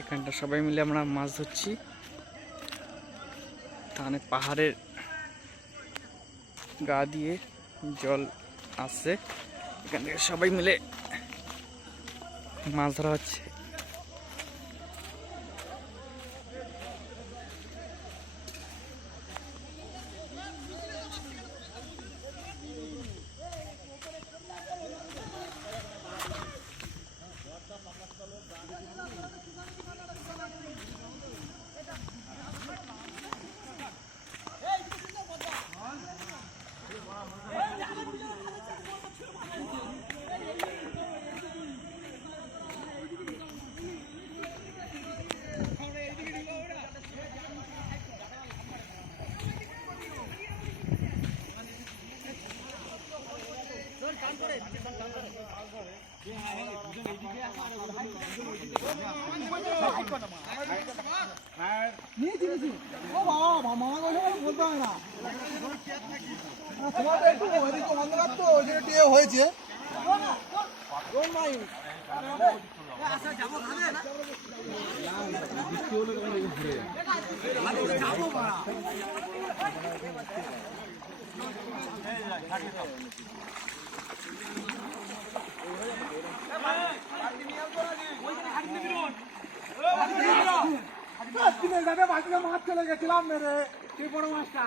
এখানটা সবাই মিলে আমরা মাছ ধরছি। তাহলে পাহাড়ের গা দিয়ে জল আসছে। এখান থেকে সবাই মিলে মাছ ধরা হচ্ছে। নিয়েছি নিয়েছি ও বাবা মামা কথা বলতে হয় না তোমার একটু ওইদিকে অন্ধকার তো ওই জন্য টিয়ে হয়েছে যাবে মাছ চলে গেছিলাম মেরে কি বড় মাছটা